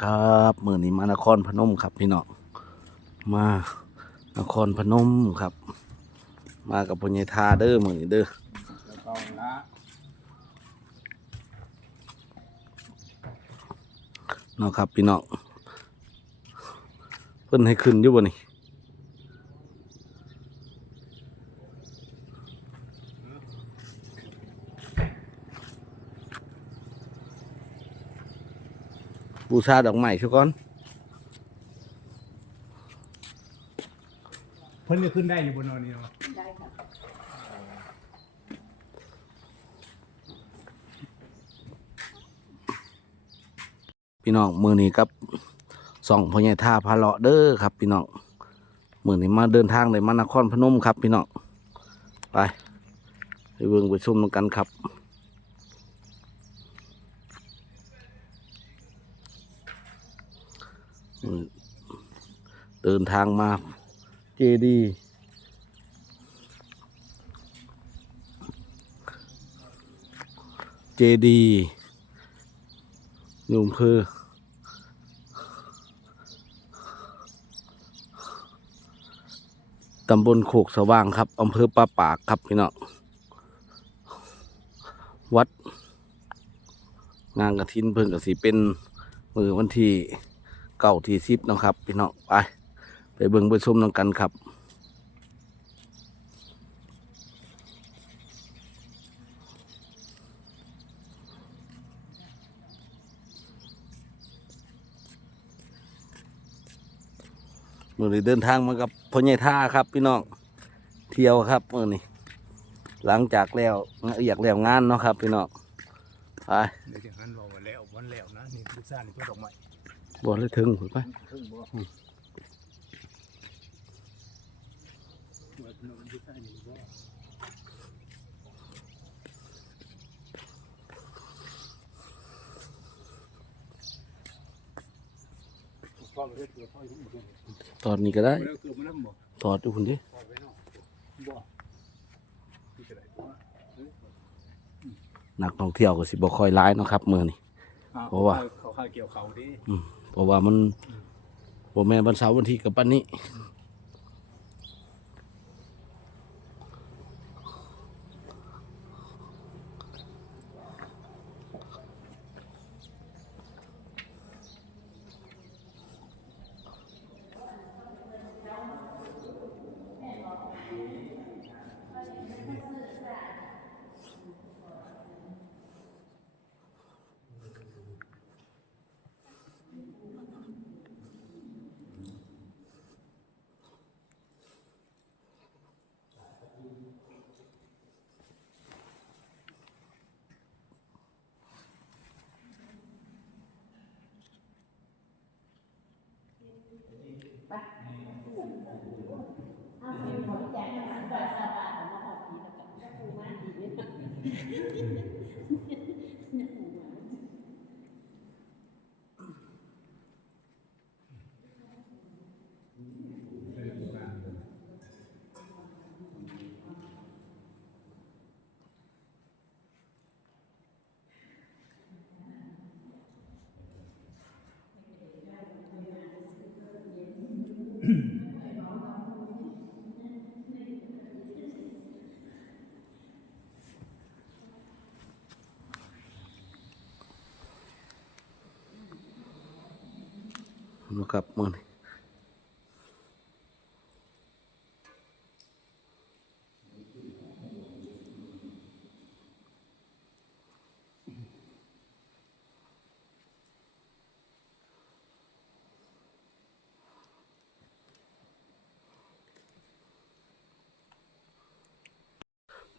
ครับมือนี้มานครพนมครับพี่น้องมานครพนมครับ มากับพญทาเด้อมือนี้เด้อเนาะครับพี่น้องเพิ่นให้ขึ้นอยู่บ่นี่ บูชาดอกไม้ชุก่อนเพิ่นจะขึ้นได้อยู่บนนอนนี่เนาะได้ค่ะพี่น้องมือนี้กับสองพญาท่าพาเลาะเด้อครับพี่น้องมือนี้มาเดินทางเลยมานครพนมครับพี่น้องไปไปเบิ่งไปชมกันครับมื้อ เดินทางมาเจดีเจดีอยู่อำเภอตำบลโคกสว่างครับอำเภอป่าปากครับพี่น้องวัด งานกระถินเพิ่งกสิเป็นมือวันที่ เก้าที่สิบนะครับ พี่น้องไปไปเบิ่งไปชมนำกันครับมื่อนี้เดินทางมากับพ่อใหญ่ท่าครับ พี่น้องเที่ยวครับมื่อนี้หลังจากแล้วอยากแล้วงานเนาะครับ พี่น้องไปเดี๋ยวอย่านั้นบอกว่าแล้ววันแล้วนะนี่ลูกซ่านี่เพิ่นดอกไม้ บอกเลยถึงผมไปครึ่งบ่ว่าเนาะลูกซ่านี่บ่พ่อเฮ็ดตัวพ่ออยู่บ่ตอนนี้ก็ได้แล้วเกือบมันนำบ่ตอดดูคุณดิพ่อไปเนาะบ่ที่จะได้ตัวนักท่องเที่ยวก็สิบ่ค่อยร้ายเนาะครับมื่อนี้เพราะว่าเขาค่าเกี่ยวเขาดิ เพราะว่ามันบ่แม่นวันเสาร์วันที่กับปันนี้ เอาไปขอแจกอาหารบาทสบาทของมาหอบผีแล้วกับปูมาดีเนี่ย เนะครับมื่อนี้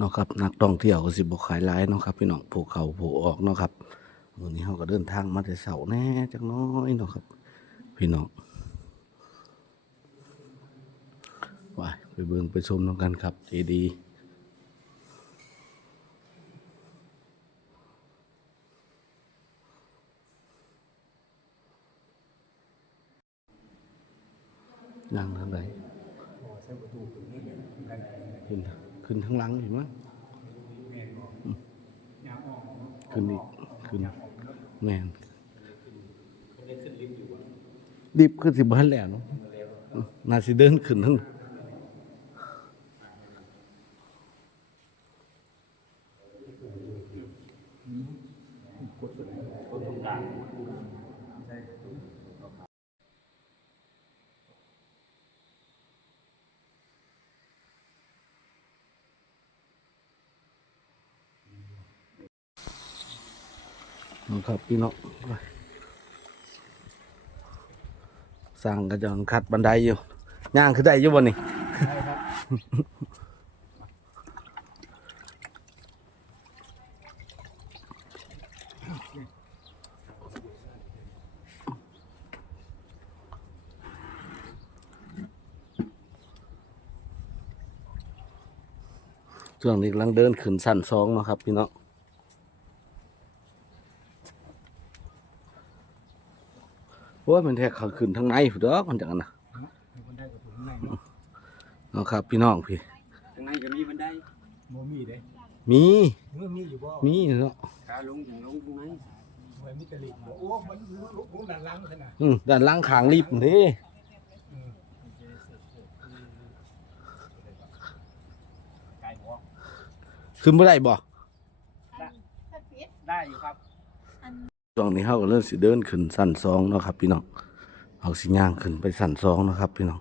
นะครับนักท่องเที่ยวก็สิบ่ขายหลายนะครับพี่น้องผูเขาผูออกนะครับวันนี้เราก็เดินทางมาแต่เสาแน่จักหน้อยเนาะครับ พี่น้องไปไปเบิ่งไปชมน้องกันครับเจดีนั่งทางไหนขึ้นขึ้นขึ้นทั้างหลังเห็นไหมขึ้นอีกขึ้นแมน ดิบคือสิบ่ทันแล้วเนาะน่าสิเดินขึ้นทั้งครับพี่น้องไป สร้างกระจองขัดบันไดอยู่ย่างขึ้นได้อยู่บ่นี่ช่ครับช่วงนี้กำลังเดินขึ้นสั้นสองนะครับพี่น้อง อ้ยมันแทกเขาขึ้นทางในพุ่นเด้อมันจังนั้นนะให้คนได้กับผมข้างในเนาะเนาะครับ พี่น้องพี่ข้างในก็มีบันไดโมมีเด้มีเมื่อมีอยู่บ่มีเนาะขาลงถึงลงข้างในไว้มีแตะลิงบ่โอ้มันลุกลุกด้านหลังขนาดอืมด้านล่างขางรีบนี่อืมไกลบ่ขึ้นบ่ได้บ่ถ้าปิดได้อยู่ครับ ช่วงนี้เขาก็เริ่มสิเดินขึ้นสั้นสองเนาะครับ พี่น้องเอาสิย่างขึ้นไปสั้นสองเนาะครับ พี่น้อง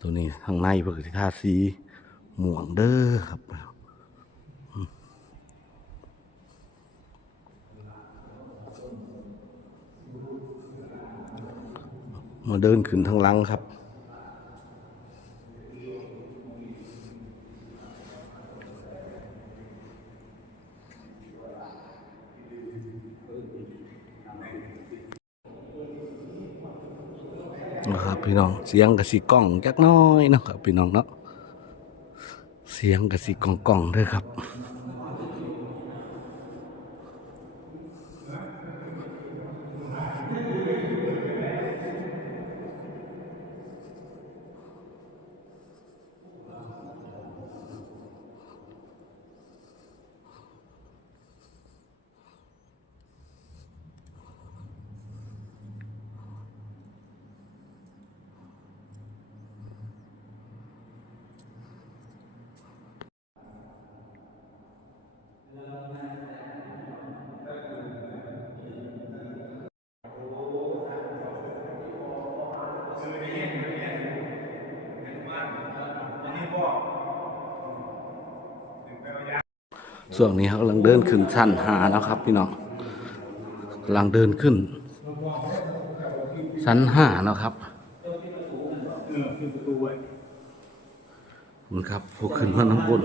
ตัวนี้ทางในเพื่อที่ทาสีม่วงเด้อครับมาเดินขึ้นทางหลังครับ นะครับพี่น้องเสียงกระสีกล้องจักน้อยนะครับพี่น้องเนาะเสียงกระสีกล้องกล้องด้อครับ ส่วนนี้เขากำลังเดินขึ้นชั้นหาแล้วครับ พี่น้องกำลังเดินขึ้นชั้นห้าแล้วครับบคุณครับพวกขึ้นมาน้ำบน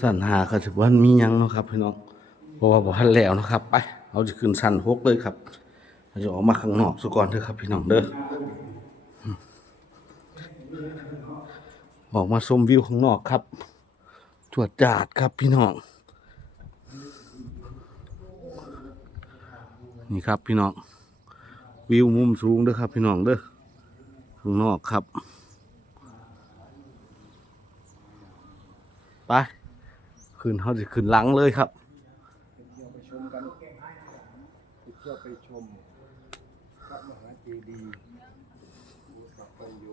สันหาก็ถือว่ามีหยังเนาะครับพี่น้องเพราะว่าบ่ทันแล้วเนาะครับ ไปเอาจะขึ้นสั้นหกเลยครับเราจะออกมาข้างนอกซะก่อนเถอะครับพี่น้องเด้อ อออกมาชมวิวข้างนอกครับตรวจจาดครับพี่น้อง นี่ครับพี่น้อง วิวมุมสูงเด้อครับ พี่น้องเด้อ ข้างนอกครับ ไป ขึ้นเขาจะขึ้นหลังเลยครับ ไปเที่ยวไปชมกันไปเที่ยวไปชมพระมหาเจดีย์บูสัพพัญโย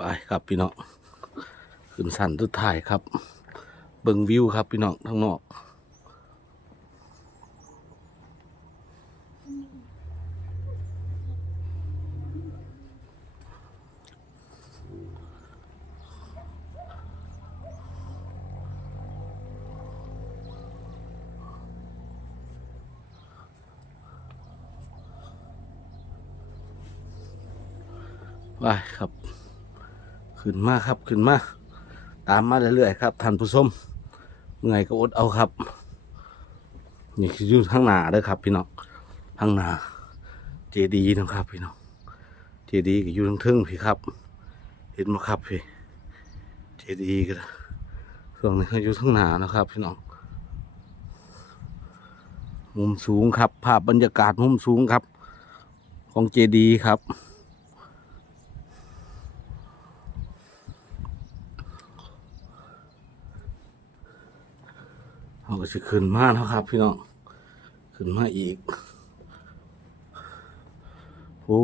ไปครับพี่น้องขึ้นสันทุดท้ายครับ เบิ่งวิวครับพี่น้องทั้งนอกไปครับ ขึ้นมาครับขึ้นมาตามมาเรื่อยๆครับท่านผู้ชมเมื่อยก็อดเอาครับ นี่คืออยู่ข้างหน้าเด้อครับ พี่น้องข้างหน้าเจดีย์นะครับ พี่น้องเจดีย์ก็อยู่ทางทึ่งพี่ครับ เห็นไหมครับพี่เจดีย์ก็ส่วนนี้ก็อยู่ข้างหน้านะครับ พี่น้องมุมสูงครับ ภาพบรรยากาศมุมสูงครับ ของเจดีย์ครับ เรา ก็จะขึ้นมาแล้วครับ พี่น้องขึ้นมาอีกโอ้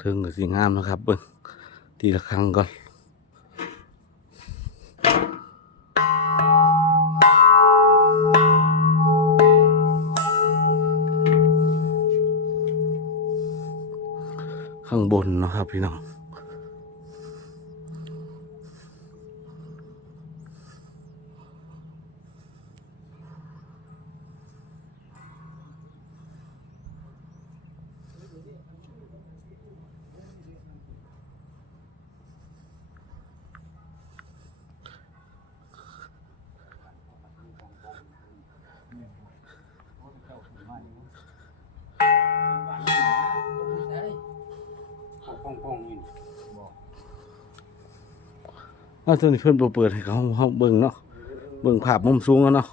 ถึงกับสีงามนะครับเบิ้งตีละครั้งก่อนข้างบนนะครับพี่น้อง เอาป้องป้องนี่ อ้าตัวนี้เพื่อนบ่เปิดให้เขาเขาเบิ่งเนาะเบิ่งภาพมุมสูงแล้วเนาะ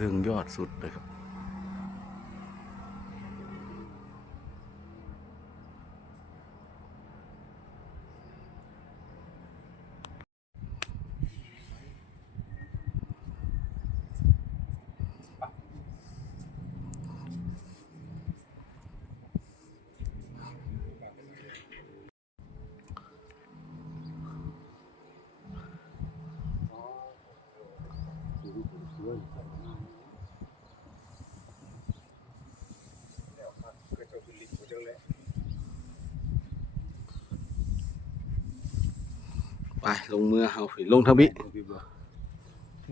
ถึงยอดสุดเลยครับ ก็จะขึ้นลิฟต์เจอแล้ว ไปลงมือเอาลงทบิ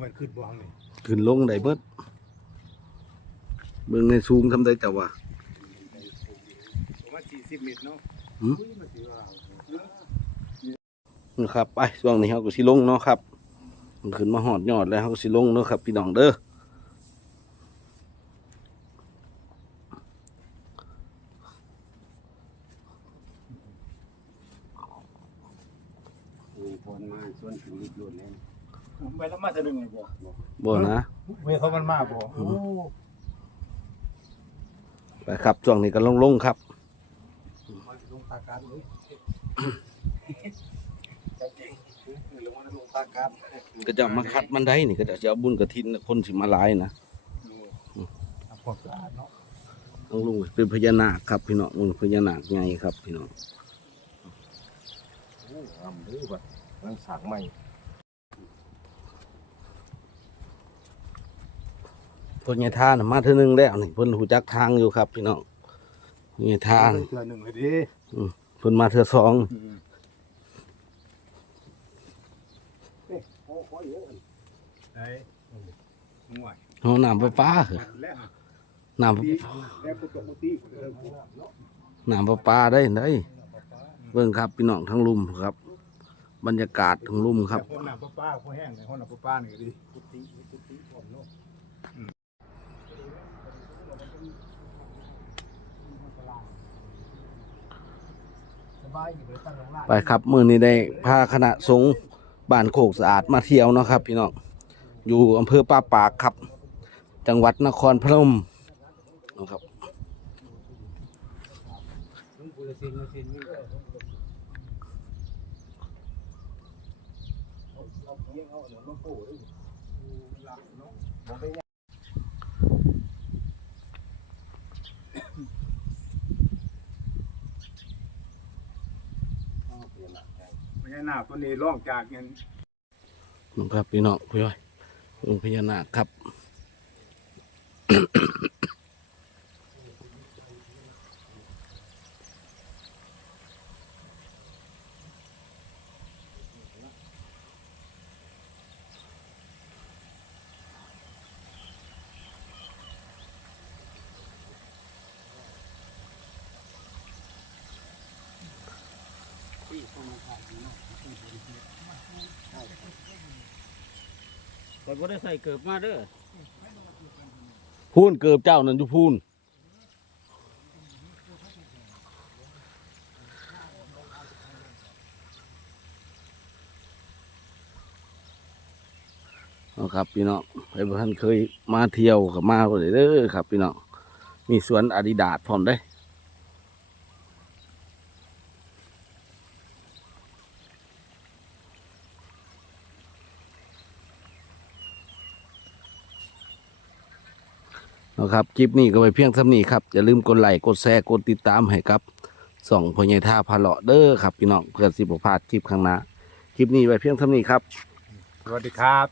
มันขึ้นบ้างนี่ขึ้นลงได้เบิดเบิ่งในซูมทำได้แต่ว่าประมาณสี่สิบเมตรเนาะหืมอุ้ยมันสิว่านะครับไปช่วงนี้เขาก็สิลงเนาะครับมันขึ้นมาหอดยอดแล้วเขาก็สิลงเนาะครับพี่น้องเด้อ มีคนมาชวนถึงรีบด่นเลยไปแล้วมาเท่านึงเลยบ่บ่นะเมื่อเขามันมาบ่โอ้ไปครับช่วงนี้ก็ลงลงๆครับลงตาการเลยจริงลงมาลงตาการก็จะมาคัดมันได้นี่ก็จะเอาบุญกระถินคนสิมาลายนะทำความสะอาดเนาะต้องลุงเป็นพญานาคครับพี่น้องมึงพญานาคไงครับพี่น้อง โอ้ทำเลยว่ะมันสางใหม่เพิ่นยายท่าน่ะมาเท่านึงแล้วนี่เพิ่นหูจักทางอยู่ครับ พี่น้องยายท่านี่เทือหนึ่งเลยดิเพิ่นมาเทื่อสองโอ้โหเยอะไอ้ห่วยเอาน้ำประปาเหรอแล้วน้ำตีแล้วปกติเออน้ำประปาได้ได้เบิ่งครับ พี่น้องทั้งลุ่มครับ บรรยากาศทั้งลุ่มครับห้องน้ำป้าป้าห้องแห้งห้องน้ำป้าป้านี่ก็ดีกุฏิกุฏิผมเนาะไปครับมื้อนี้ได้พาคณะสงฆ์บ้านโคกสะอาดมาเที่ยวเนาะครับ พี่น้องอยู่อำเภอป่าปากครับ จังหวัดนครพนมนะครับ ลุงปุรสินมาสินนี่ พญานาคตัวนี้ร่องจากเงิน นะครับพี่น้องพี่อ้อยองค์พญานาคครับ ข่อยบ่ได้ใส่เกิบมาเด้อพูนเกิบเจ้านั่นอยู่พูนเอาครับพี่น้องใครบ่ท่านเคยมาเที่ยวกับมาเลยเด้อครับพี่น้องมีสวนอาดิดาสพร้อมได้ นะครับคลิปนี้ก็ไปเพียงเท่านี้ครับอย่าลืมกดไลค์กดแชร์กดติดตามให้ครับส่องพญายท่าพาเลาะเด้อครับพี่น้องเพื่อสิบพลาดคลิปข้างหน้าคลิปนี้ไปเพียงเท่านี้ครับ สวัสดีครับ